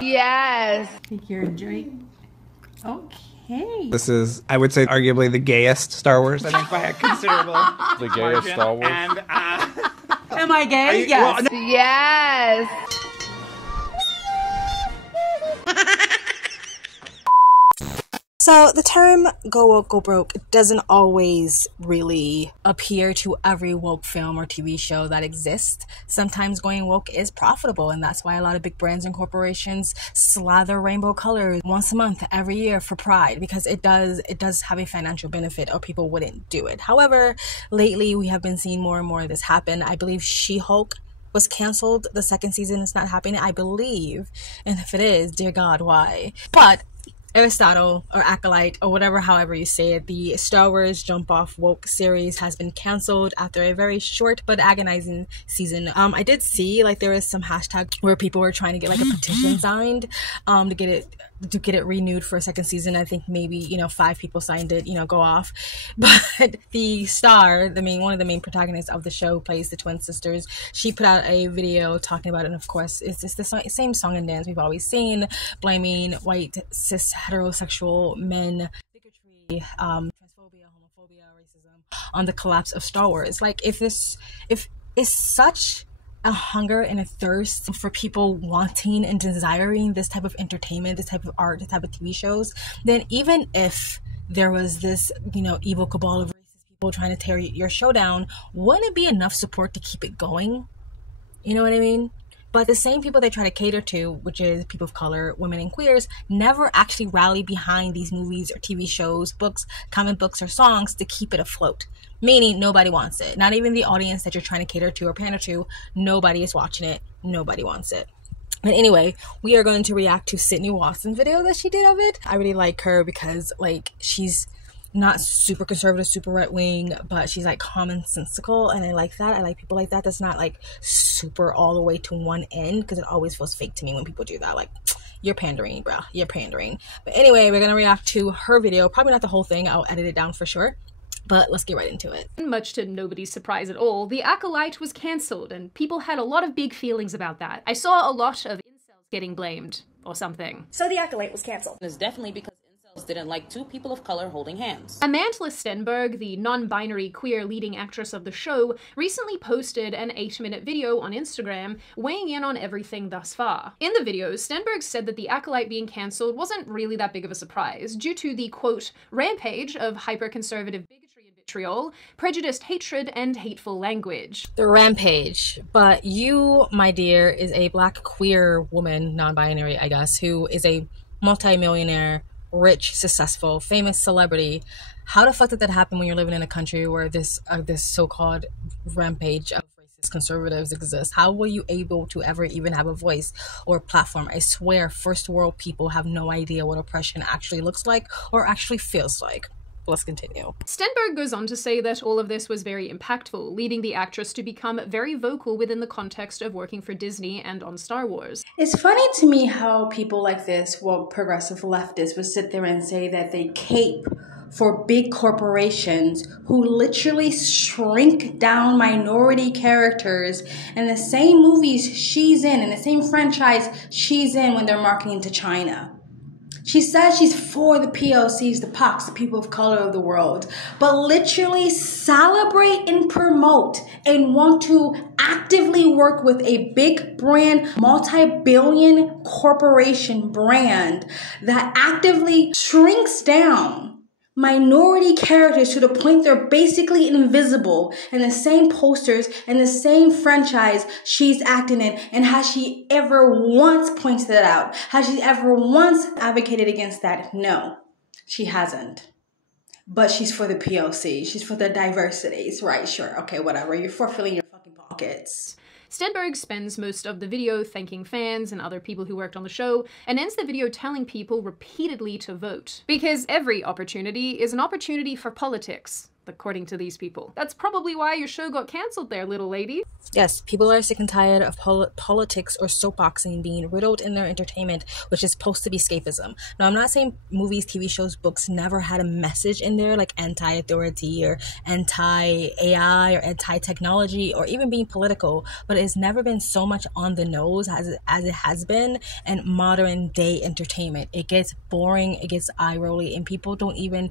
Yes. Take your drink. Okay. This is, I would say, arguably the gayest Star Wars, I think, by a considerable The gayest margin. Star Wars. And, Am I gay? Yes. well, Yes. So the term go woke, go broke doesn't always really appear to every woke film or TV show that exists. Sometimes going woke is profitable, and that's why a lot of big brands and corporations slather rainbow colors once a month, every year for Pride, because it does have a financial benefit, or people wouldn't do it. However, lately we have been seeing more and more of this happen. I believe She-Hulk was canceled. The second season is not happening, I believe. And if it is, dear God, why? But Aristotle or Acolyte or whatever, however you say it, the Star Wars Jump Off Woke series has been canceled after a very short but agonizing season. I did see like there was some hashtag where people were trying to get like a petition signed to get it renewed for a second season. I think maybe 5 people signed it, go off. But the star, one of the main protagonists of the show, plays the twin sisters. She put out a video talking about it, and of course it's the same song and dance we've always seen, blaming white cis heterosexual men, bigotry, transphobia, homophobia, racism on the collapse of Star Wars. Like, if it's such a hunger and a thirst for people wanting and desiring this type of entertainment, this type of art, this type of TV shows, then even if there was this, evil cabal of racist people trying to tear your show down, wouldn't it be enough support to keep it going? You know what I mean? But the same people they try to cater to, which is people of color, women, and queers, never actually rally behind these movies or TV shows, books, comic books, or songs to keep it afloat. Meaning nobody wants it. Not even the audience that you're trying to cater to or pander to. Nobody is watching it. Nobody wants it. But anyway, we are going to react to Sydney Watson's video that she did of it. I really like her because, she's not super conservative, super right-wing, but she's commonsensical, and I like that. I like people like that. That's not super all the way to one end, because it always feels fake to me when people do that. You're pandering, bruh. You're pandering. But anyway, we're gonna react to her video. Probably not the whole thing. I'll edit it down for sure. But let's get right into it. Much to nobody's surprise at all, The Acolyte was cancelled, and people had a lot of big feelings about that. I saw a lot of incels getting blamed, or something. So The Acolyte was cancelled. It's definitely because incels didn't like 2 people of color holding hands. Amanda Stenberg, the non-binary queer leading actress of the show, recently posted an 8-minute video on Instagram weighing in on everything thus far. In the video, Stenberg said that The Acolyte being cancelled wasn't really that big of a surprise, due to the, quote, rampage of hyper-conservative bigotry, vitriol, prejudiced hatred, and hateful language. The rampage. But you, my dear, is a black queer woman, non-binary, I guess, who is a multi-millionaire, rich, successful, famous celebrity. How the fuck did that happen when you're living in a country where this so-called rampage of racist conservatives exists? How were you able to ever even have a voice or a platform? I swear, first world people have no idea what oppression actually looks like or actually feels like. Let's continue. Stenberg goes on to say that all of this was very impactful, leading the actress to become very vocal within the context of working for Disney and on Star Wars. It's funny to me how people like this, progressive leftists, would sit there and say that they cape for big corporations who literally shrink down minority characters in the same movies she's in the same franchise she's in when they're marketing to China. She says she's for the POCs, the POCs, the people of color of the world, but literally celebrate and promote and want to actively work with a big brand, multi-billion corporation brand that actively shrinks down minority characters to the point they're basically invisible in the same posters and the same franchise she's acting in. And has she ever once pointed that out? Has she ever once advocated against that? No, she hasn't. But she's for the POC. She's for the diversities. Right, sure. Okay, whatever. You're for filling your fucking pockets. Stenberg spends most of the video thanking fans and other people who worked on the show, and ends the video telling people repeatedly to vote. Because every opportunity is an opportunity for politics. according to these people. That's probably why your show got cancelled there, little lady. Yes, people are sick and tired of politics or soapboxing being riddled in their entertainment, which is supposed to be escapism. Now, I'm not saying movies, TV shows, books never had a message in there, like anti-authority or anti-AI or anti-technology or even being political, but it's never been so much on the nose as it has been in modern day entertainment. It gets boring, it gets eye-rolly, and people don't even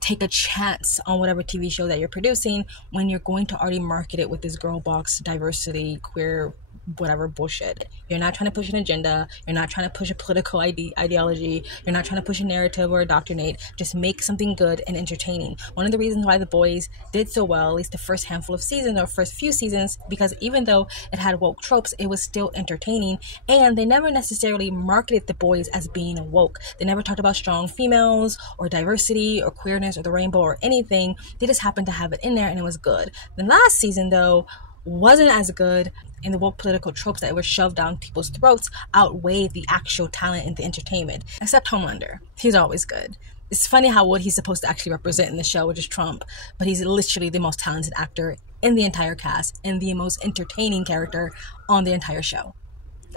take a chance on whatever TV show that you're producing when you're going to already market it with this girl box, diversity, queer, whatever bullshit. You're not trying to push an agenda. You're not trying to push a political ideology. You're not trying to push a narrative or indoctrinate. Just make something good and entertaining. One of the reasons why The Boys did so well, at least the first handful of seasons or first few seasons, because even though it had woke tropes, it was still entertaining, and they never necessarily marketed The Boys as being woke. They never talked about strong females or diversity or queerness or the rainbow or anything. They just happened to have it in there, and it was good. The last season, though, wasn't as good, and the woke political tropes that were shoved down people's throats outweighed the actual talent in the entertainment. Except Homelander. He's always good. It's funny how what he's supposed to actually represent in the show, which is Trump, but he's literally the most talented actor in the entire cast and the most entertaining character on the entire show.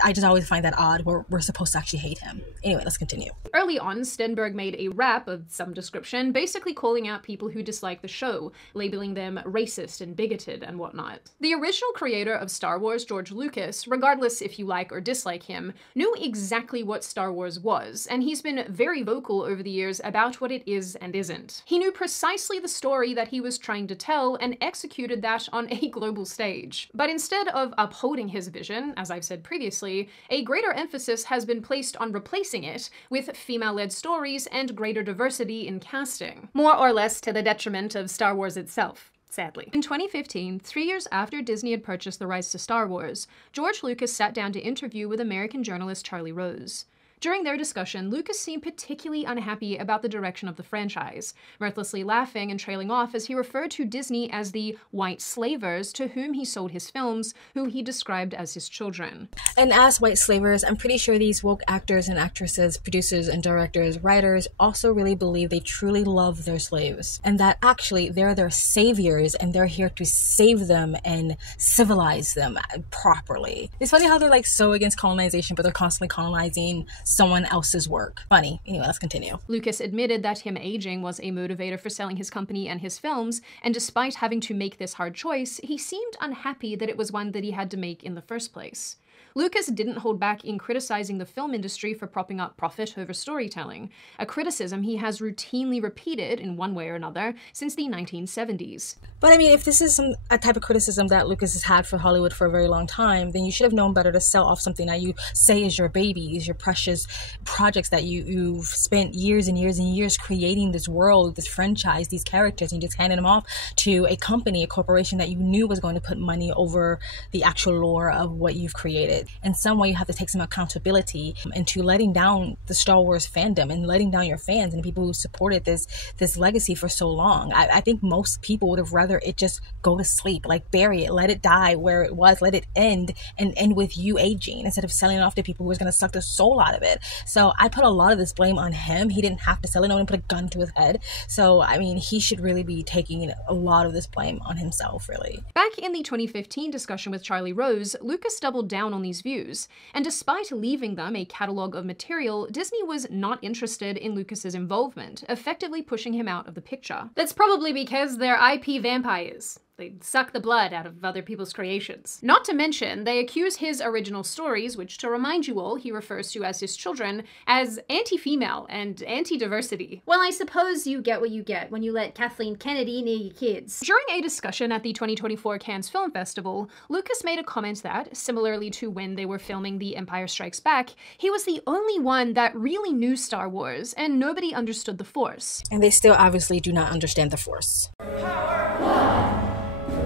I just always find that odd. We're supposed to actually hate him. Anyway, let's continue. Early on, Stenberg made a rap of some description, basically calling out people who dislike the show, labeling them racist and bigoted and whatnot. The original creator of Star Wars, George Lucas, regardless if you like or dislike him, knew exactly what Star Wars was, and he's been very vocal over the years about what it is and isn't. He knew precisely the story that he was trying to tell and executed that on a global stage. But instead of upholding his vision, as I've said previously, a greater emphasis has been placed on replacing it with female-led stories and greater diversity in casting, more or less to the detriment of Star Wars itself. Sadly. In 2015, 3 years after Disney had purchased the rights to Star Wars, George Lucas sat down to interview with American journalist Charlie Rose. During their discussion, Lucas seemed particularly unhappy about the direction of the franchise, mirthlessly laughing and trailing off as he referred to Disney as the white slavers to whom he sold his films, who he described as his children. And as white slavers, I'm pretty sure these woke actors and actresses, producers and directors, writers also really believe they truly love their slaves, and that actually they're their saviors and they're here to save them and civilize them properly. It's funny how they're like so against colonization, but they're constantly colonizing someone else's work. Funny. Anyway, let's continue. Lucas admitted that him aging was a motivator for selling his company and his films, and despite having to make this hard choice, he seemed unhappy that it was one that he had to make in the first place. Lucas didn't hold back in criticizing the film industry for propping up profit over storytelling, a criticism he has routinely repeated in one way or another since the 1970s. But I mean, if this is a type of criticism that Lucas has had for Hollywood for a very long time, then you should have known better to sell off something that you say is your baby, is your precious projects that you've spent years and years and years creating this world, this franchise, these characters, and you just handed them off to a company, a corporation that you knew was going to put money over the actual lore of what you've created. In some way, you have to take some accountability into letting down the Star Wars fandom and letting down your fans and people who supported this legacy for so long. I think most people would have rather it just go to sleep, like bury it, let it die where it was, let it end and end with you aging instead of selling it off to people who was going to suck the soul out of it. So I put a lot of this blame on him. He didn't have to sell it. No one put a gun to his head. So, I mean, he should really be taking a lot of this blame on himself, really. Back in the 2015 discussion with Charlie Rose, Lucas doubled down on these views, and despite leaving them a catalogue of material, Disney was not interested in Lucas's involvement, effectively pushing him out of the picture. That's probably because they're IP vampires. They suck the blood out of other people's creations. Not to mention, they accuse his original stories, which to remind you all, he refers to as his children, as anti-female and anti-diversity. Well, I suppose you get what you get when you let Kathleen Kennedy near your kids. During a discussion at the 2024 Cannes Film Festival, Lucas made a comment that, similarly to when they were filming The Empire Strikes Back, he was the only one that really knew Star Wars, and nobody understood the Force. And they still obviously do not understand the Force. Power 1.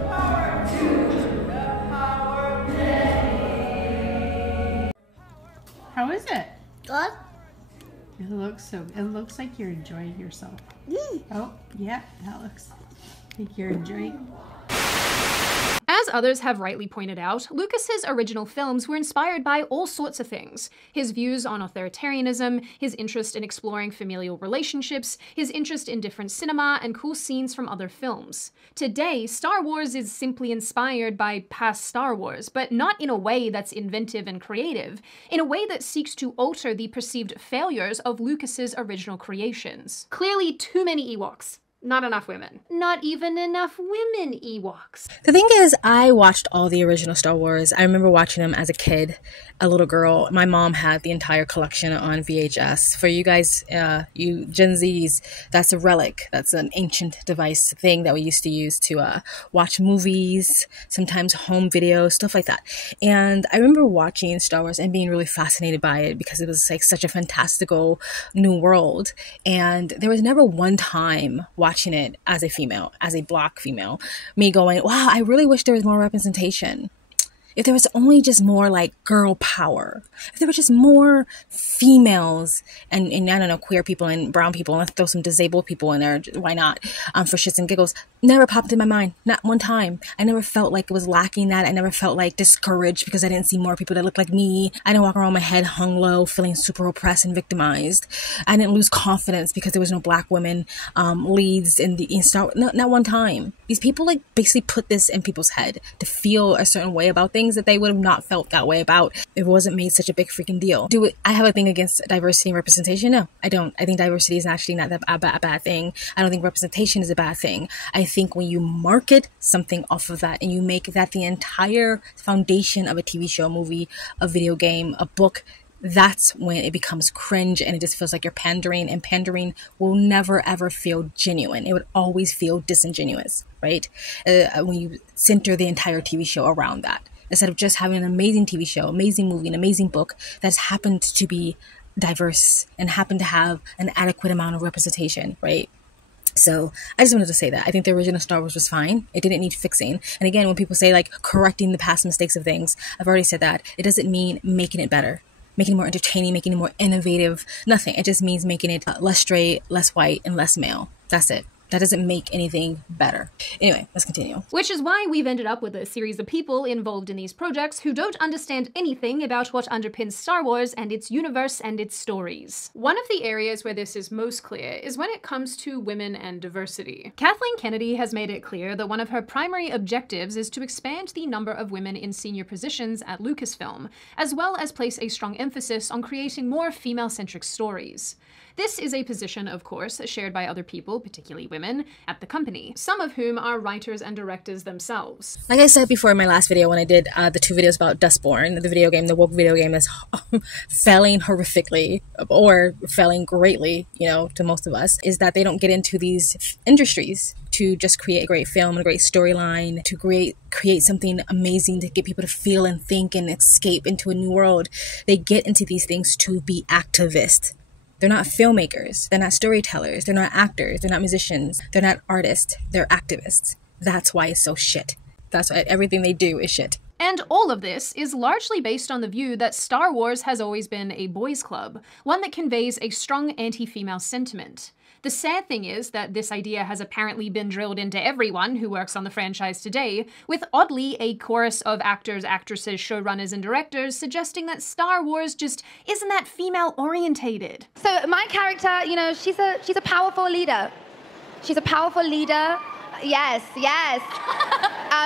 Power 2, the power play. How is it? Good. It looks like you're enjoying yourself. Oh, yeah, that looks like you're enjoying. As others have rightly pointed out, Lucas's original films were inspired by all sorts of things. His views on authoritarianism, his interest in exploring familial relationships, his interest in different cinema, and cool scenes from other films. Today, Star Wars is simply inspired by past Star Wars, but not in a way that's inventive and creative, in a way that seeks to alter the perceived failures of Lucas's original creations. Clearly too many Ewoks. Not enough women. Not even enough women Ewoks. The thing is, I watched all the original Star Wars. I remember watching them as a kid, a little girl. My mom had the entire collection on VHS. For you guys, you Gen Zs, that's a relic. That's an ancient device thing that we used to use to watch movies, sometimes home videos, stuff like that. And I remember watching Star Wars and being really fascinated by it because it was like such a fantastical new world. And there was never one time watching it as a female, as a Black female, me going, wow, I really wish there was more representation. If there was only just more like girl power, if there were just more females and I don't know, queer people and brown people, let's throw some disabled people in there, why not, for shits and giggles, never popped in my mind, not one time. I never felt like it was lacking that. I never felt like discouraged because I didn't see more people that looked like me. I didn't walk around with my head hung low, feeling super oppressed and victimized. I didn't lose confidence because there was no Black women leads in Star Wars, not one time. These people like basically put this in people's head to feel a certain way about things that they would have not felt that way about if it wasn't made such a big freaking deal. I have a thing against diversity and representation? No, I don't. I think diversity is actually not a bad thing. I don't think representation is a bad thing. I think when you market something off of that and you make that the entire foundation of a TV show, a movie, a video game, a book, that's when it becomes cringe and it just feels like you're pandering, and pandering will never ever feel genuine. It would always feel disingenuous, right? When you center the entire TV show around that, instead of just having an amazing TV show, amazing movie, an amazing book that's happened to be diverse and happened to have an adequate amount of representation, right? So I just wanted to say that. I think the original Star Wars was fine. It didn't need fixing. And again, when people say like correcting the past mistakes of things, I've already said that. It doesn't mean making it better, making it more entertaining, making it more innovative. Nothing. It just means making it less straight, less white, and less male. That's it. That doesn't make anything better. Anyway, let's continue. Which is why we've ended up with a series of people involved in these projects who don't understand anything about what underpins Star Wars and its universe and its stories. One of the areas where this is most clear is when it comes to women and diversity. Kathleen Kennedy has made it clear that one of her primary objectives is to expand the number of women in senior positions at Lucasfilm, as well as place a strong emphasis on creating more female-centric stories. This is a position, of course, shared by other people, particularly women, at the company, some of whom are writers and directors themselves. Like I said before in my last video when I did the 2 videos about Dustborn, the video game, the woke video game is failing horrifically, or failing greatly, you know, to most of us, is that they don't get into these industries to just create a great film and a great storyline, to create something amazing to get people to feel and think and escape into a new world. They get into these things to be activists. They're not filmmakers, they're not storytellers, they're not actors, they're not musicians, they're not artists, they're activists. That's why it's so shit. That's why everything they do is shit. And all of this is largely based on the view that Star Wars has always been a boys' club, one that conveys a strong anti-female sentiment. The sad thing is that this idea has apparently been drilled into everyone who works on the franchise today, with oddly a chorus of actors, actresses, showrunners, and directors suggesting that Star Wars just isn't that female-orientated. So my character, you know, she's a powerful leader. She's a powerful leader. Yes, yes.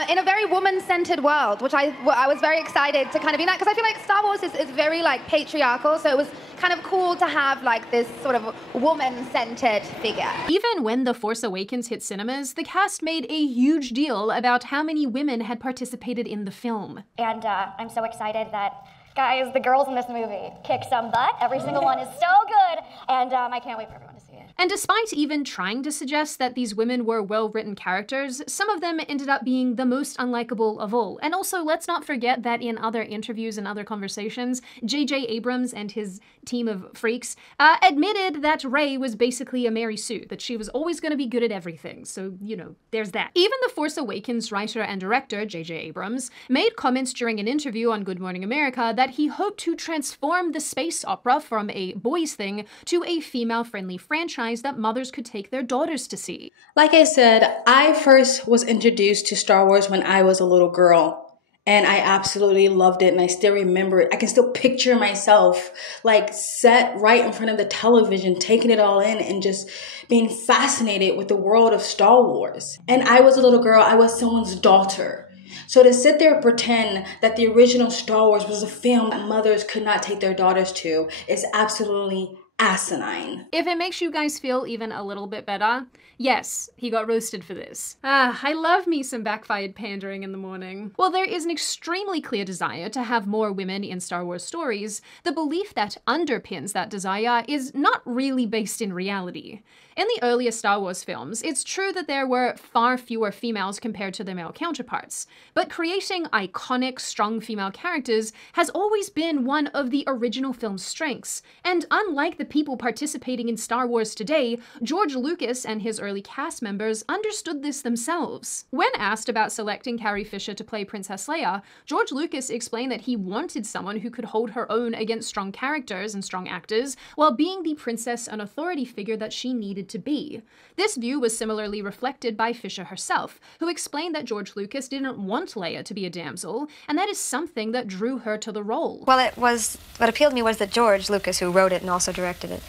In a very woman-centered world, which I was very excited to kind of be that, because I feel like Star Wars is very like patriarchal, so it was kind of cool to have like this sort of woman-centered figure. Even when The Force Awakens hit cinemas, the cast made a huge deal about how many women had participated in the film. And I'm so excited that, guys, the girls in this movie kick some butt. Every single one is so good, and I can't wait for everyone to see it. And despite even trying to suggest that these women were well-written characters, some of them ended up being the most unlikable of all. And also, let's not forget that in other interviews and other conversations, J.J. Abrams and his team of freaks admitted that Rey was basically a Mary Sue, that she was always going to be good at everything. So, you know, there's that. Even The Force Awakens writer and director, J.J. Abrams, made comments during an interview on Good Morning America that he hoped to transform the space opera from a boys thing to a female-friendly franchise franchise that mothers could take their daughters to see. Like I said, I first was introduced to Star Wars when I was a little girl. And I absolutely loved it, and I still remember it. I can still picture myself like set right in front of the television, taking it all in and just being fascinated with the world of Star Wars. And I was a little girl, I was someone's daughter. So to sit there and pretend that the original Star Wars was a film that mothers could not take their daughters to is absolutely asinine. If it makes you guys feel even a little bit better, yes, he got roasted for this. I love me some backfired pandering in the morning. While there is an extremely clear desire to have more women in Star Wars stories, the belief that underpins that desire is not really based in reality. In the earlier Star Wars films, it's true that there were far fewer females compared to their male counterparts, but creating iconic, strong female characters has always been one of the original film's strengths, and unlike the people participating in Star Wars today, George Lucas and his early cast members understood this themselves. When asked about selecting Carrie Fisher to play Princess Leia, George Lucas explained that he wanted someone who could hold her own against strong characters and strong actors, while being the princess and authority figure that she needed to be. This view was similarly reflected by Fisher herself, who explained that George Lucas didn't want Leia to be a damsel, and that is something that drew her to the role. Well, what appealed to me was that George Lucas, who wrote it and also directed it,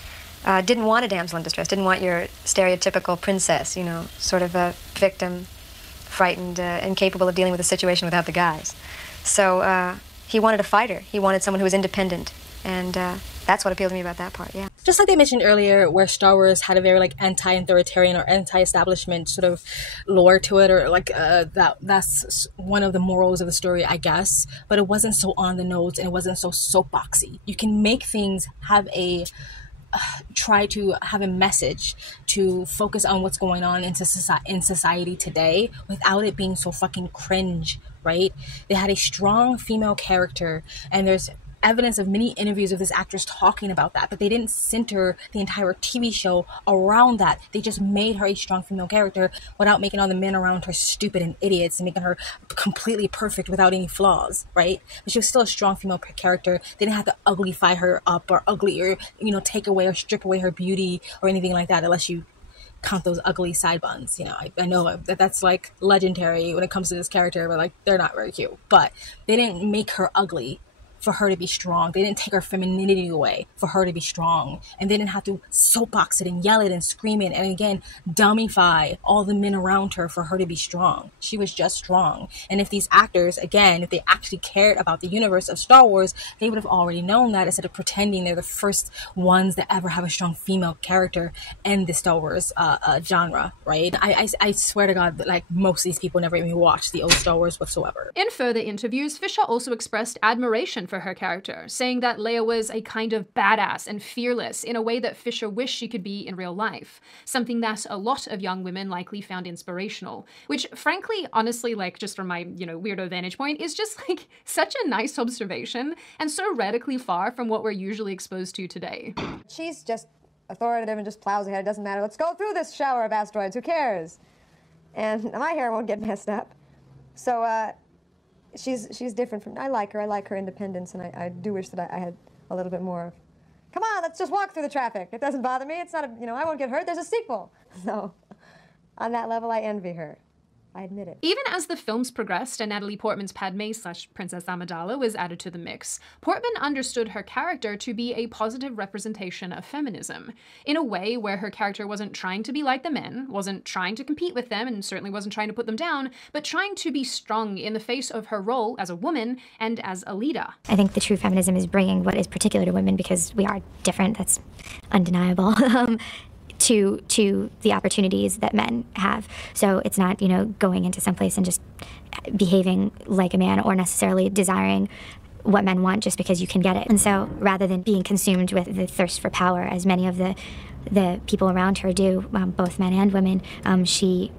didn't want a damsel in distress, didn't want your stereotypical princess, you know, sort of a victim, frightened, incapable of dealing with the situation without the guys. So he wanted a fighter. He wanted someone who was independent, and that's what appealed to me about that part, yeah. Just like they mentioned earlier, where Star Wars had a very like anti-authoritarian or anti-establishment sort of lore to it, or like that's one of the morals of the story, I guess. But it wasn't so on the nose, and it wasn't so soapboxy. You can make things have a try to have a message to focus on what's going on in society today without it being so fucking cringe, right? They had a strong female character, and there's evidence of many interviews of this actress talking about that, but they didn't center the entire TV show around that. They just made her a strong female character without making all the men around her stupid and idiots and making her completely perfect without any flaws, right? But she was still a strong female character. They didn't have to uglify her up or take away or strip away her beauty or anything like that, unless you count those ugly side buns. You know, I know that that's like legendary when it comes to this character, but like they're not very cute. But they didn't make her ugly for her to be strong. They didn't take her femininity away for her to be strong. And they didn't have to soapbox it and yell it and scream it and again dummify all the men around her for her to be strong. She was just strong. And if these actors, again, if they actually cared about the universe of Star Wars, they would have already known that, instead of pretending they're the first ones that ever have a strong female character in the Star Wars genre, right? I swear to God that like most of these people never even watched the old Star Wars whatsoever. In further interviews, Fisher also expressed admiration for her character, saying that Leia was a kind of badass and fearless in a way that Fisher wished she could be in real life, something that a lot of young women likely found inspirational, which frankly, honestly, like just from my, weirdo vantage point, is just like such a nice observation and so radically far from what we're usually exposed to today. She's just authoritative and just plows ahead. It doesn't matter. Let's go through this shower of asteroids. Who cares? And my hair won't get messed up. So, she's different from, I like her independence, and I do wish that I had a little bit more of, come on, let's just walk through the traffic. It doesn't bother me. It's not I won't get hurt. There's a sequel. So on that level, I envy her. I admit it. Even as the films progressed and Natalie Portman's Padme/Princess Amidala was added to the mix, Portman understood her character to be a positive representation of feminism, in a way where her character wasn't trying to be like the men, wasn't trying to compete with them, and certainly wasn't trying to put them down, but trying to be strong in the face of her role as a woman and as a leader. I think the true feminism is bringing what is particular to women, because we are different, that's undeniable, to the opportunities that men have. So it's not, going into some place and just behaving like a man or necessarily desiring what men want just because you can get it. And so rather than being consumed with the thirst for power, as many of the people around her do, both men and women, she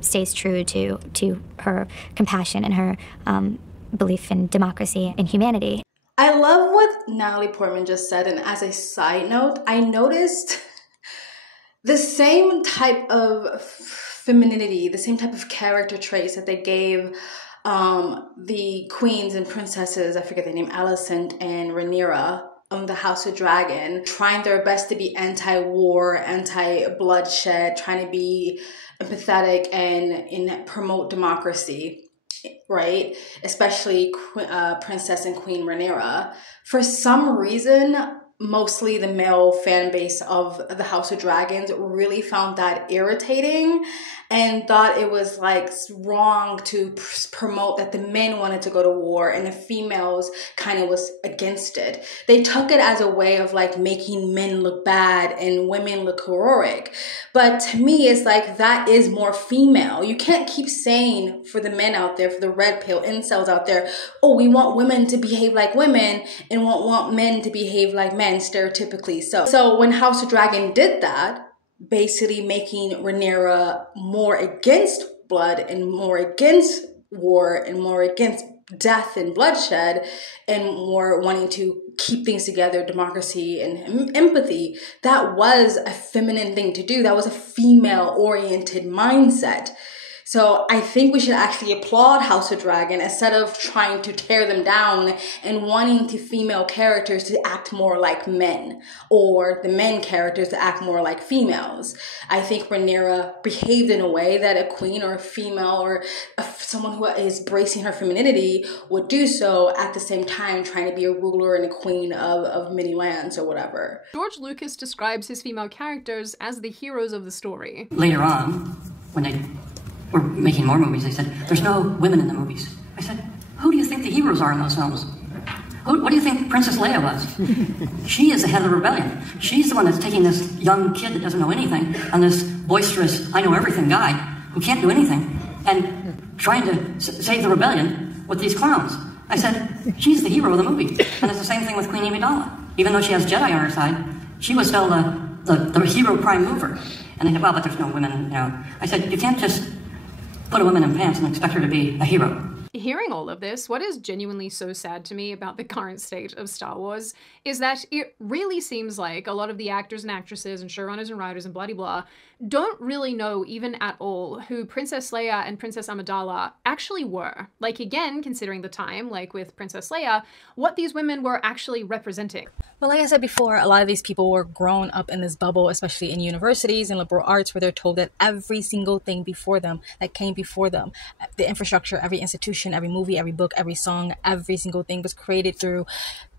stays true to her compassion and her belief in democracy and humanity. I love what Natalie Portman just said, and as a side note, I noticed the same type of femininity, the same type of character traits that they gave the queens and princesses, I forget their name, Alicent and Rhaenyra, the House of Dragon, trying their best to be anti-war, anti-bloodshed, trying to be empathetic and promote democracy, right? Especially Princess and Queen Rhaenyra. For some reason, mostly the male fan base of the House of Dragons really found that irritating and thought it was like wrong to promote that the men wanted to go to war and the females kind of was against it. They took it as a way of like making men look bad and women look heroic. But to me, it's like that is more female. You can't keep saying for the men out there, for the red pill incels out there, oh, we want women to behave like women and want men to behave like men stereotypically. So when House of Dragon did that, basically making Rhaenyra more against blood and more against war and more against death and bloodshed and more wanting to keep things together, democracy and empathy, that was a feminine thing to do. That was a female-oriented mindset. So I think we should actually applaud House of Dragon instead of trying to tear them down and wanting the female characters to act more like men or the men characters to act more like females. I think Rhaenyra behaved in a way that a queen or a female or someone who is bracing her femininity would do so at the same time trying to be a ruler and a queen of many lands or whatever. George Lucas describes his female characters as the heroes of the story. Later on, when they were making more movies, they said, there's no women in the movies. I said, who do you think the heroes are in those films? What do you think Princess Leia was? She is the head of the rebellion. She's the one that's taking this young kid that doesn't know anything and this boisterous, I know everything guy who can't do anything and trying to save the rebellion with these clowns. I said, she's the hero of the movie. And it's the same thing with Queen Amidala. Even though she has Jedi on her side, she was still the hero prime mover. And they said, well, but there's no women, you know. I said, you can't just put a woman in pants and expect her to be a hero. Hearing all of this, what is genuinely so sad to me about the current state of Star Wars is that it really seems like a lot of the actors and actresses and showrunners and writers and blah-de-blah don't really know even at all who Princess Leia and Princess Amidala actually were. Like, again, considering the time, like with Princess Leia, what these women were actually representing. Well, like I said before, a lot of these people were grown up in this bubble, especially in universities and liberal arts, where they're told that every single thing before them, that came before them, the infrastructure, every institution, every movie, every book, every song, every single thing was created through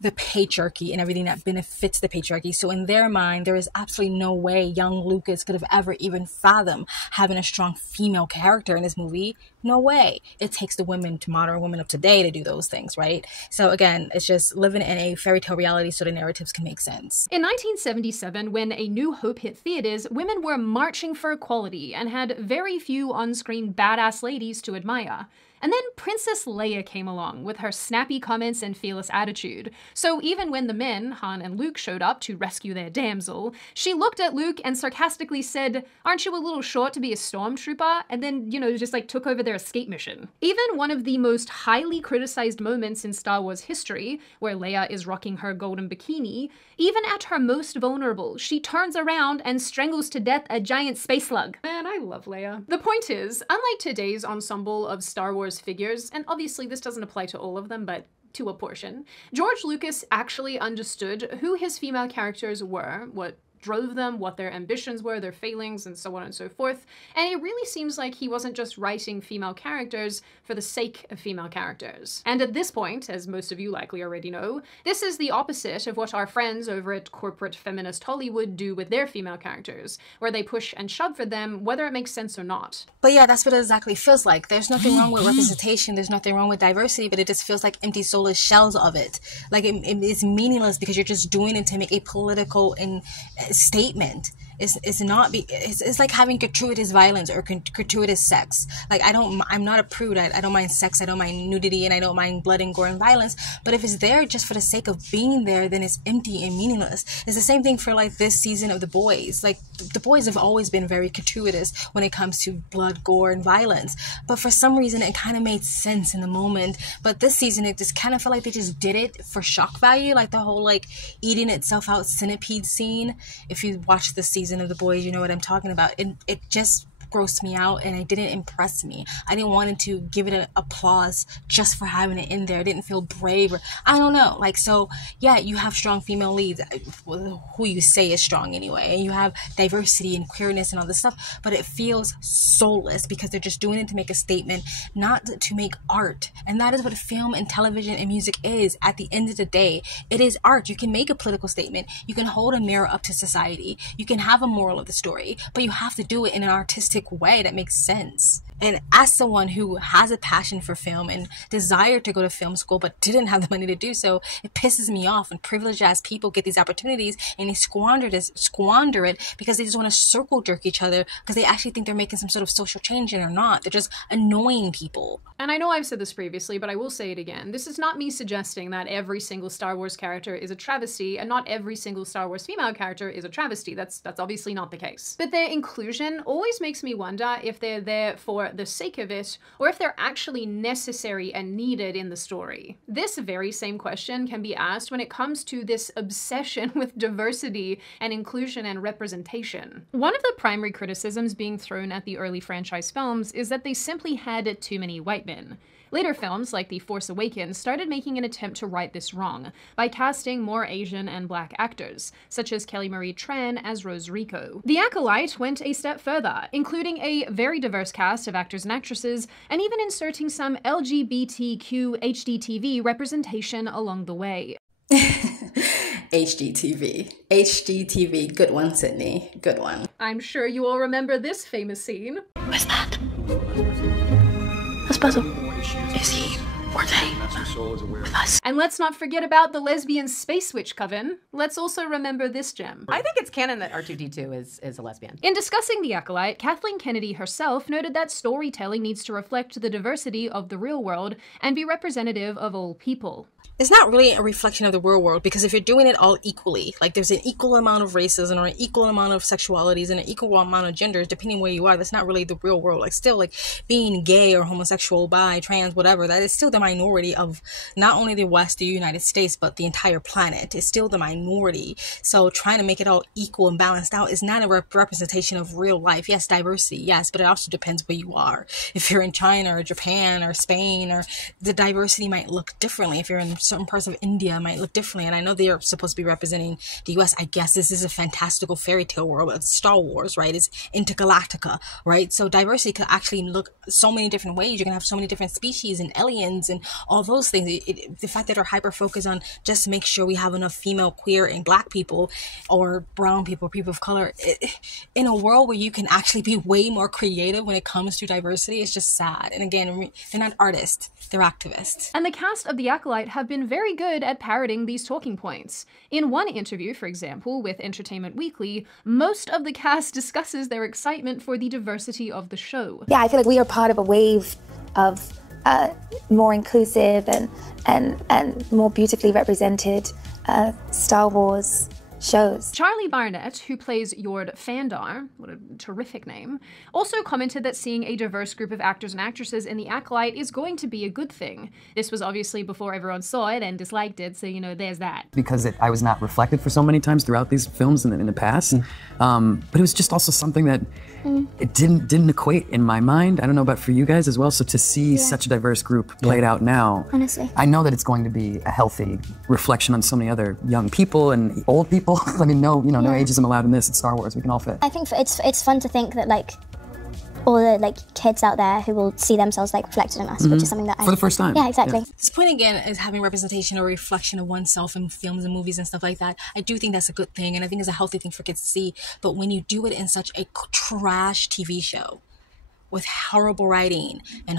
the patriarchy and everything that benefits the patriarchy. So in their mind, there is absolutely no way young Lucas could have ever even fathomed having a strong female character in this movie. No way. It takes the women, to modern women of today, to do those things, right? So again, it's just living in a fairy tale reality so the narratives can make sense. In 1977, when A New Hope hit theaters, women were marching for equality and had very few on-screen badass ladies to admire. And then Princess Leia came along with her snappy comments and fearless attitude. So even when the men, Han and Luke, showed up to rescue their damsel, she looked at Luke and sarcastically said, "Aren't you a little short to be a stormtrooper?" And then, you know, just like took over their escape mission. Even one of the most highly criticized moments in Star Wars history, where Leia is rocking her golden bikini, even at her most vulnerable, she turns around and strangles to death a giant space slug. Man, I love Leia. The point is, unlike today's ensemble of Star Wars figures, and obviously this doesn't apply to all of them, but to a portion, George Lucas actually understood who his female characters were, what drove them, what their ambitions were, their failings, and so on and so forth. And it really seems like he wasn't just writing female characters for the sake of female characters. And at this point, as most of you likely already know, this is the opposite of what our friends over at corporate feminist Hollywood do with their female characters, where they push and shove for them whether it makes sense or not. But yeah, that's what it exactly feels like. There's nothing wrong with representation, there's nothing wrong with diversity, but it just feels like empty soulless shells of it. Like it's meaningless because you're just doing it to make a political statement. It's like having gratuitous violence or gratuitous sex. Like I'm not a prude. I don't mind sex. I don't mind nudity, and I don't mind blood and gore and violence. But if it's there just for the sake of being there, then it's empty and meaningless. It's the same thing for like this season of The Boys. Like The Boys have always been very gratuitous when it comes to blood, gore, and violence. But for some reason, it kind of made sense in the moment. But this season, it just kind of felt like they just did it for shock value. Like the whole like eating itself out centipede scene. If you watch the season of The Boys, you know what I'm talking about. It just grossed me out and it didn't impress me. I didn't want to give it an applause just for having it in there. I didn't feel brave, or I don't know. Like, so yeah, you have strong female leads, who you say is strong anyway, and you have diversity and queerness and all this stuff, but it feels soulless because they're just doing it to make a statement, not to make art. And that is what film and television and music is. At the end of the day, it is art. You can make a political statement, you can hold a mirror up to society, you can have a moral of the story, but you have to do it in an artistic way that makes sense. And as someone who has a passion for film and desire to go to film school but didn't have the money to do so, it pisses me off when privileged ass people get these opportunities and they squander it because they just want to circle jerk each other because they actually think they're making some sort of social change and they're not. They're just annoying people. And I know I've said this previously, but I will say it again. This is not me suggesting that every single Star Wars character is a travesty, and not every single Star Wars female character is a travesty. That's obviously not the case. But their inclusion always makes me wonder if they're there for the sake of it, or if they're actually necessary and needed in the story. This very same question can be asked when it comes to this obsession with diversity and inclusion and representation. One of the primary criticisms being thrown at the early franchise films is that they simply had too many white men. Later films, like The Force Awakens, started making an attempt to right this wrong by casting more Asian and black actors, such as Kelly Marie Tran as Rose Rico. The Acolyte went a step further, including a very diverse cast of actors and actresses, and even inserting some LGBTQ HDTV representation along the way. HDTV. Good one, Sydney. Good one. I'm sure you all remember this famous scene. What's that? That's Basil. Is he or they with us? And let's not forget about the lesbian space witch coven. Let's also remember this gem. I think it's canon that R2-D2 is a lesbian. In discussing The Acolyte, Kathleen Kennedy herself noted that storytelling needs to reflect the diversity of the real world and be representative of all people. It's not really a reflection of the real world, because if you're doing it all equally, like there's an equal amount of racism or an equal amount of sexualities and an equal amount of genders, depending where you are, that's not really the real world. Like still, like being gay or homosexual, bi, trans, whatever, that is still the minority of not only the West, the United States, but the entire planet. It's still the minority. So trying to make it all equal and balanced out is not a representation of real life. Yes, diversity, yes, but it also depends where you are. If you're in China or Japan or Spain, or the diversity might look differently. If you're in certain parts of India, might look differently. And I know they are supposed to be representing the US. I guess this is a fantastical fairy tale world. It's Star Wars, right? It's intergalactica, right? So diversity could actually look so many different ways. You're gonna have so many different species and aliens and all those things. The fact that they're hyper focused on just to make sure we have enough female, queer, and black people, or brown people, people of color, in a world where you can actually be way more creative when it comes to diversity, it's just sad. And again, they're not artists, they're activists. And the cast of The Acolyte have been very good at parroting these talking points. In one interview, for example, with Entertainment Weekly, most of the cast discusses their excitement for the diversity of the show. Yeah, I feel like we are part of a wave of more inclusive and more beautifully represented Star Wars shows. Charlie Barnett, who plays Yord Fandar, what a terrific name, also commented that seeing a diverse group of actors and actresses in The Acolyte is going to be a good thing. This was obviously before everyone saw it and disliked it, so, you know, there's that. Because I was not reflected for so many times throughout these films in the past, but it was just also something that it didn't equate in my mind. I don't know about for you guys as well, so to see such a diverse group played out now, honestly, I know that it's going to be a healthy reflection on so many other young people and old people. I mean, no ageism allowed in this. It's Star Wars. We can all fit. I think it's fun to think that like all the kids out there who will see themselves reflected in us, which is something that for the first time. Yeah, exactly. Yeah. This point again is having representation or reflection of oneself in films and movies and stuff like that. I do think that's a good thing, and I think it's a healthy thing for kids to see. But when you do it in such a trash TV show, with horrible writing and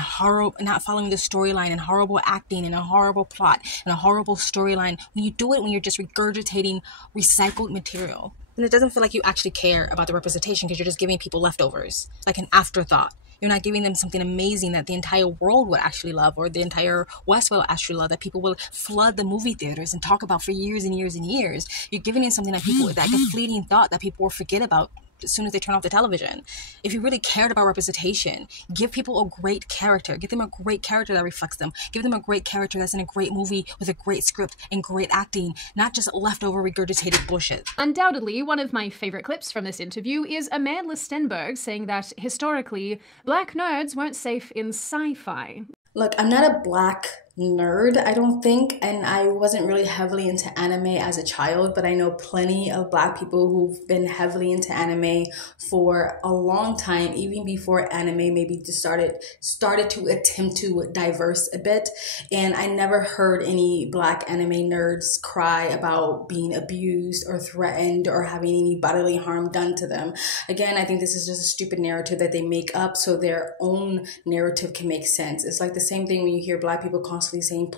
not following the storyline and horrible acting and a horrible plot and a horrible storyline, when you do it when you're just regurgitating recycled material, then it doesn't feel like you actually care about the representation, because you're just giving people leftovers, like an afterthought. You're not giving them something amazing that the entire world would actually love, or the entire West will actually love, that people will flood the movie theaters and talk about for years and years and years. You're giving them something that people, like a fleeting thought that people will forget about as soon as they turn off the television. If you really cared about representation, give people a great character. Give them a great character that reflects them. Give them a great character that's in a great movie with a great script and great acting, not just leftover regurgitated bullshit. Undoubtedly, one of my favorite clips from this interview is Amanda Stenberg saying that, historically, black nerds weren't safe in sci-fi. Look, I'm not a black nerd, I don't think, and I wasn't really heavily into anime as a child, but I know plenty of black people who've been heavily into anime for a long time, even before anime maybe just started to attempt to diverse a bit. And I never heard any black anime nerds cry about being abused or threatened or having any bodily harm done to them. Again, I think this is just a stupid narrative that they make up so their own narrative can make sense. It's like the same thing when you hear black people constantly saying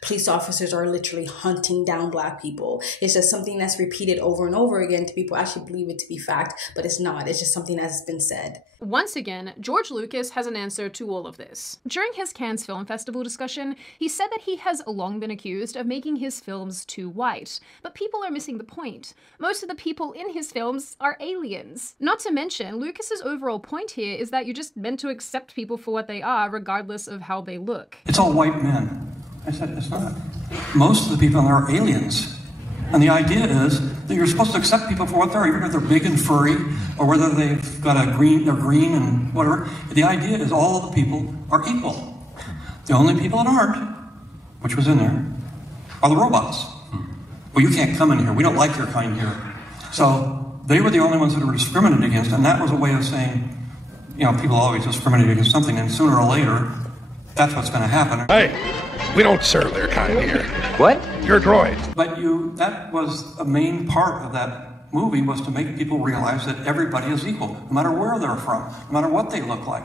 police officers are literally hunting down black people. It's just something that's repeated over and over again to people actually believe it to be fact, but it's not. It's just something that's been said. Once again, George Lucas has an answer to all of this. During his Cannes Film Festival discussion, he said that he has long been accused of making his films too white, but people are missing the point. Most of the people in his films are aliens. Not to mention, Lucas's overall point here is that you're just meant to accept people for what they are, regardless of how they look. It's all white men. I said, it's not. Most of the people in there are aliens. And the idea is that you're supposed to accept people for what they are, even if they're big and furry, or whether they've got they're green and whatever. The idea is all of the people are equal. The only people that aren't, which was in there, are the robots. Well, you can't come in here. We don't like your kind here. So they were the only ones that were discriminated against, and that was a way of saying, you know, people always discriminate against something, and sooner or later, that's what's going to happen. Hey, we don't serve their kind here. What? You're a droid. But that was a main part of that movie, was to make people realize that everybody is equal, no matter where they're from, no matter what they look like.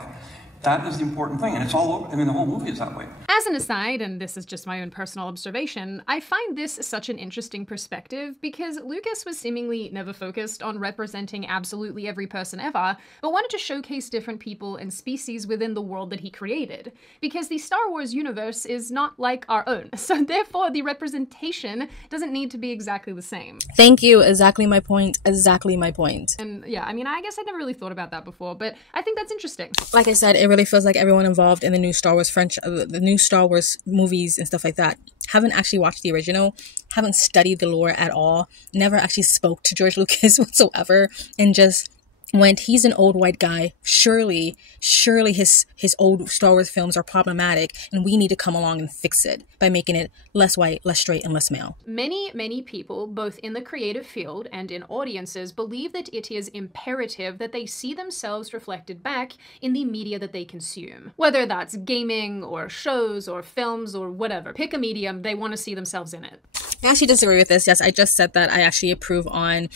That is the important thing, and it's all over. I mean, the whole movie is that way. As an aside, and this is just my own personal observation, I find this such an interesting perspective because Lucas was seemingly never focused on representing absolutely every person ever, but wanted to showcase different people and species within the world that he created. Because the Star Wars universe is not like our own, so therefore the representation doesn't need to be exactly the same. Thank you. Exactly my point. Exactly my point. And yeah, I mean, I guess I never really thought about that before, but I think that's interesting. Like I said, it really feels like everyone involved in the new Star Wars the new Star Wars movies and stuff like that haven't actually watched the original, haven't studied the lore at all, never actually spoke to George Lucas whatsoever, and just went, he's an old white guy. Surely his old Star Wars films are problematic, and we need to come along and fix it by making it less white, less straight, and less male. Many people, both in the creative field and in audiences, believe that it is imperative that they see themselves reflected back in the media that they consume. Whether that's gaming, or shows, or films, or whatever. Pick a medium, they want to see themselves in it. I actually disagree with this. Yes, I just said that I actually approve on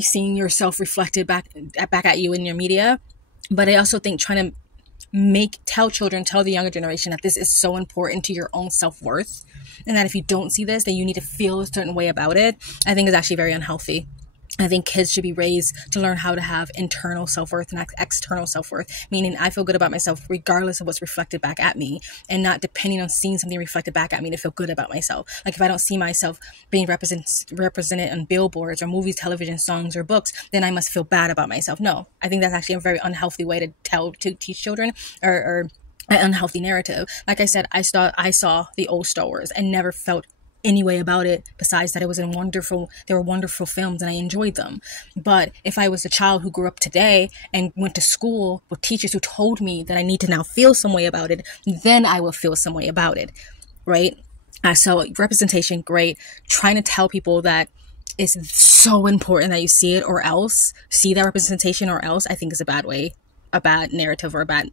seeing yourself reflected back at you in your media. But I also think trying to tell the younger generation that this is so important to your own self-worth, and that if you don't see this, then you need to feel a certain way about it, I think is actually very unhealthy. I think kids should be raised to learn how to have internal self-worth and external self-worth, meaning I feel good about myself regardless of what's reflected back at me, and not depending on seeing something reflected back at me to feel good about myself. Like if I don't see myself being represented on billboards or movies, television, songs, or books, then I must feel bad about myself. No, I think that's actually a very unhealthy way to teach children, or an unhealthy narrative. Like I said, I saw the old Star Wars and never felt any way about it besides that they were wonderful films and I enjoyed them. But if I was a child who grew up today and went to school with teachers who told me that I need to now feel some way about it, then I will feel some way about it, right? So representation, great. Trying to tell people that it's so important that you see it or else, see that representation or else, I think is a bad narrative or a bad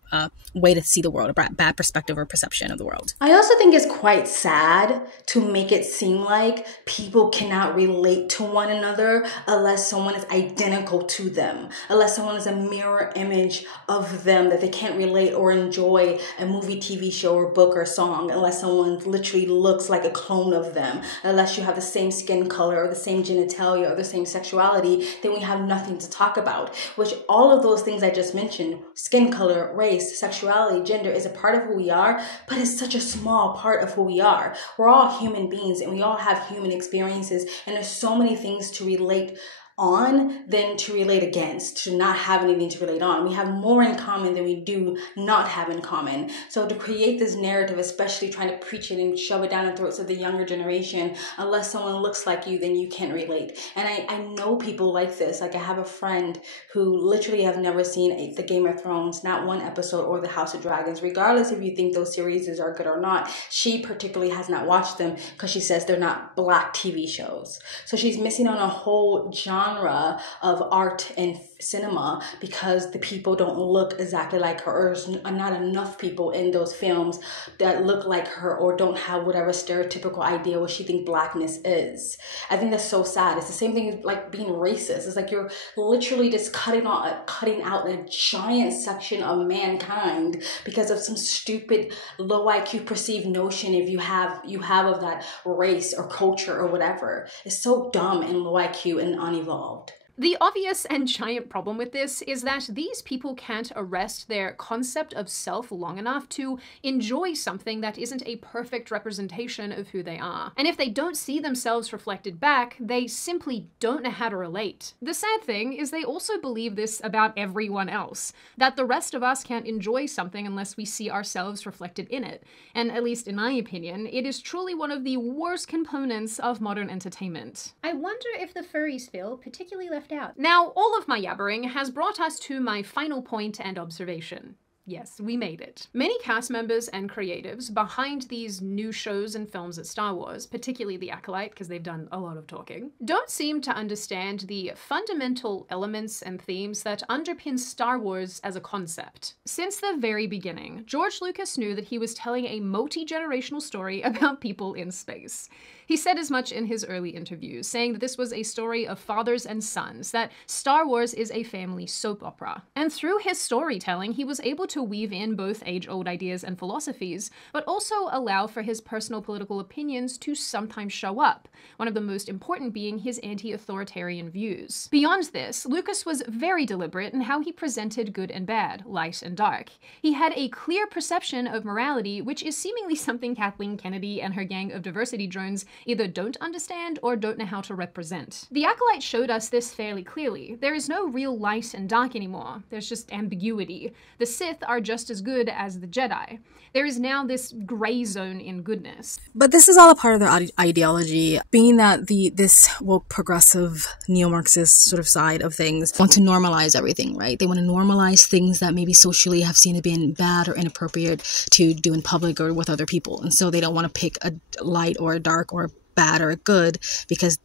way to see the world, a bad perspective or perception of the world. I also think it's quite sad to make it seem like people cannot relate to one another unless someone is identical to them, unless someone is a mirror image of them, that they can't relate or enjoy a movie, TV show, or book or song, unless someone literally looks like a clone of them, unless you have the same skin color or the same genitalia or the same sexuality, then we have nothing to talk about, which all of those things I just mentioned, skin color, race, sexuality, gender, is a part of who we are, but it's such a small part of who we are. We're all human beings and we all have human experiences, and there's so many things to relate on than to relate against, to not have anything to relate on. We have more in common than we do not have in common. So to create this narrative, especially trying to preach it and shove it down the throats of the younger generation, unless someone looks like you, then you can't relate. And I know people like this. Like I have a friend who literally have never seen the Game of Thrones, not one episode, or the House of Dragons. Regardless if you think those series are good or not, she particularly has not watched them because she says they're not black TV shows. So she's missing on a whole genre of art and cinema because the people don't look exactly like her, or there's not enough people in those films that look like her or don't have whatever stereotypical idea what she thinks blackness is. I think that's so sad. It's the same thing like being racist. It's like you're literally just cutting out a giant section of mankind because of some stupid low IQ perceived notion if you have of that race or culture or whatever. It's so dumb and low IQ and unevolved. The obvious and giant problem with this is that these people can't arrest their concept of self long enough to enjoy something that isn't a perfect representation of who they are. And if they don't see themselves reflected back, they simply don't know how to relate. The sad thing is they also believe this about everyone else, that the rest of us can't enjoy something unless we see ourselves reflected in it. And at least in my opinion, it is truly one of the worst components of modern entertainment. I wonder if the furries feel particularly left out. Now, all of my yabbering has brought us to my final point and observation. Yes, we made it. Many cast members and creatives behind these new shows and films at Star Wars, particularly The Acolyte, because they've done a lot of talking, don't seem to understand the fundamental elements and themes that underpin Star Wars as a concept. Since the very beginning, George Lucas knew that he was telling a multi-generational story about people in space. He said as much in his early interviews, saying that this was a story of fathers and sons, that Star Wars is a family soap opera. And through his storytelling, he was able to weave in both age-old ideas and philosophies, but also allow for his personal political opinions to sometimes show up, one of the most important being his anti-authoritarian views. Beyond this, Lucas was very deliberate in how he presented good and bad, light and dark. He had a clear perception of morality, which is seemingly something Kathleen Kennedy and her gang of diversity drones either don't understand or don't know how to represent. The Acolyte showed us this fairly clearly. There is no real light and dark anymore. There's just ambiguity. The Sith are just as good as the Jedi. There is now this gray zone in goodness. But this is all a part of their ideology, being that this woke progressive neo-Marxist sort of side of things want to normalize everything, right? They want to normalize things that maybe socially have seen it being bad or inappropriate to do in public or with other people. And so they don't want to pick a light or a dark or a bad or a good because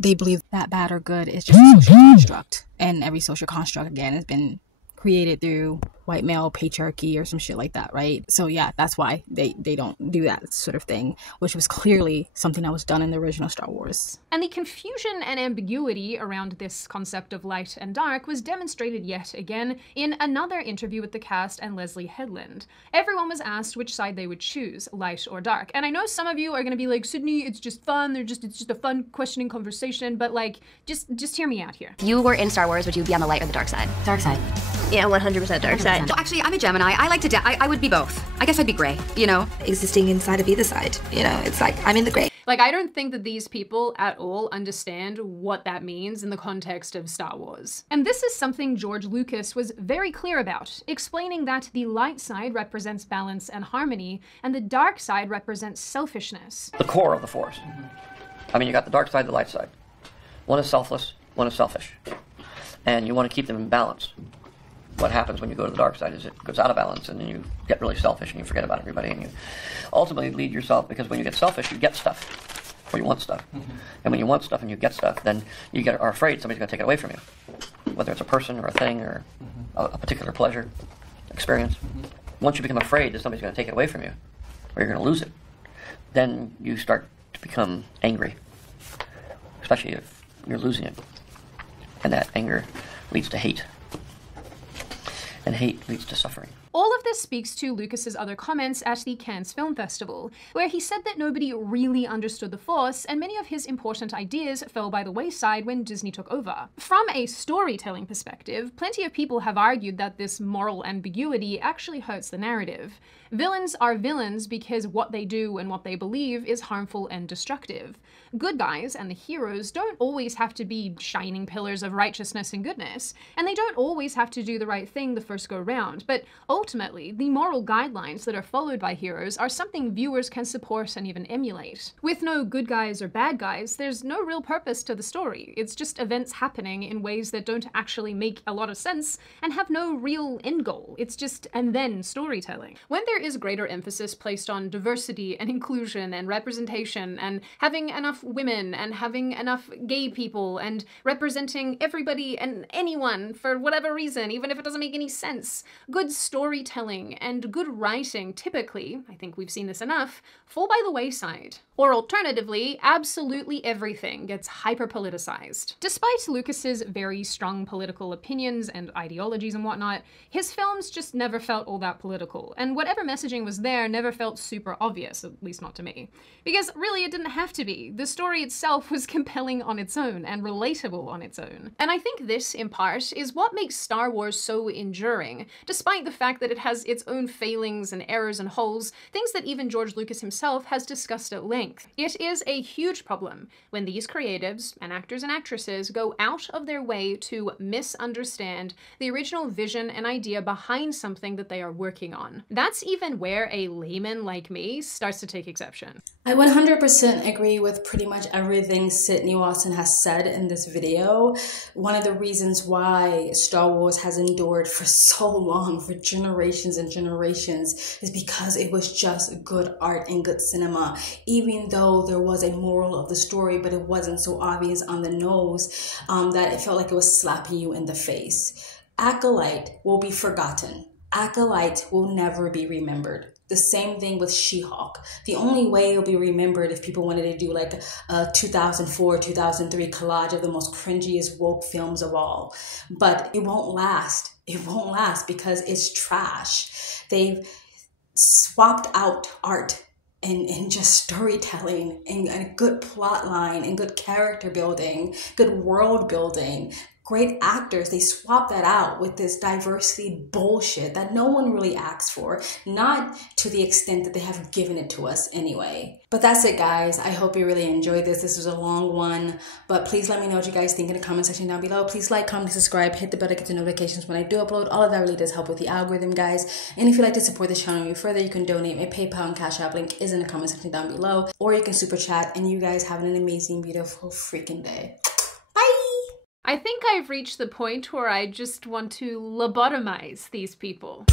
they believe that bad or good is just a social construct. And every social construct, again, has been created through white male patriarchy or some shit like that, right? So yeah, that's why they don't do that sort of thing, which was clearly something that was done in the original Star Wars. And the confusion and ambiguity around this concept of light and dark was demonstrated yet again in another interview with the cast and Leslie Headland. Everyone was asked which side they would choose, light or dark. And I know some of you are gonna be like, Sydney, it's just fun, it's just a fun questioning conversation, but like, just hear me out here. If you were in Star Wars, would you be on the light or the dark side? Dark side. Yeah, 100% dark side. Well, actually, I'm a Gemini. I like to I would be both. I guess I'd be gray, you know? Existing inside of either side, you know, it's like, I'm in the gray. Like, I don't think that these people at all understand what that means in the context of Star Wars. And this is something George Lucas was very clear about, explaining that the light side represents balance and harmony, and the dark side represents selfishness. The core of the Force. I mean, you got the dark side, the light side. One is selfless, one is selfish. And you want to keep them in balance. What happens when you go to the dark side is it goes out of balance and then you get really selfish and you forget about everybody and you ultimately lead yourself, because when you get selfish, you get stuff, or you want stuff. And when you want stuff and you get stuff, then you are afraid somebody's going to take it away from you, whether it's a person or a thing or a particular pleasure, experience. Once you become afraid that somebody's going to take it away from you, or you're going to lose it, then you start to become angry, especially if you're losing it. And that anger leads to hate. And hate leads to suffering. All of this speaks to Lucas's other comments at the Cannes Film Festival, where he said that nobody really understood the Force, and many of his important ideas fell by the wayside when Disney took over. From a storytelling perspective, plenty of people have argued that this moral ambiguity actually hurts the narrative. Villains are villains because what they do and what they believe is harmful and destructive. Good guys and the heroes don't always have to be shining pillars of righteousness and goodness, and they don't always have to do the right thing the first go round, but ultimately, the moral guidelines that are followed by heroes are something viewers can support and even emulate. With no good guys or bad guys, there's no real purpose to the story. It's just events happening in ways that don't actually make a lot of sense and have no real end goal. It's just and then storytelling. When there is greater emphasis placed on diversity and inclusion and representation and having enough women and having enough gay people and representing everybody and anyone for whatever reason, even if it doesn't make any sense, good storytelling and good writing typically, I think we've seen this enough, fall by the wayside. Or alternatively, absolutely everything gets hyper-politicized. Despite Lucas's very strong political opinions and ideologies and whatnot, his films just never felt all that political, and whatever messaging was there never felt super obvious, at least not to me. Because really, it didn't have to be. The story itself was compelling on its own and relatable on its own. And I think this, in part, is what makes Star Wars so enduring, despite the fact that it has its own failings and errors and holes, things that even George Lucas himself has discussed at length. It is a huge problem when these creatives and actors and actresses go out of their way to misunderstand the original vision and idea behind something that they are working on. That's even where a layman like me starts to take exception. I 100% agree with pretty much everything Sydney Watson has said in this video. One of the reasons why Star Wars has endured for so long, for generations and generations, is because it was just good art and good cinema. Even though there was a moral of the story, but it wasn't so obvious on the nose that it felt like it was slapping you in the face. Acolyte will be forgotten. Acolyte will never be remembered. The same thing with She-Hulk. The only way it'll be remembered if people wanted to do like a 2004, 2003 collage of the most cringiest woke films of all. But it won't last. It won't last because it's trash. They've swapped out art and just storytelling and a good plot line and good character building, good world building, great actors. They swap that out with this diversity bullshit that no one really asks for, not to the extent that they have given it to us anyway. But that's it, guys. I hope you really enjoyed this. This was a long one, but please let me know what you guys think in the comment section down below. Please like, comment, subscribe, hit the bell to get the notifications when I do upload. All of that really does help with the algorithm, guys. And if you'd like to support this channel even further, you can donate. My PayPal and Cash App link is in the comment section down below, or you can super chat. And you guys have an amazing, beautiful freaking day. I think I've reached the point where I just want to lobotomize these people.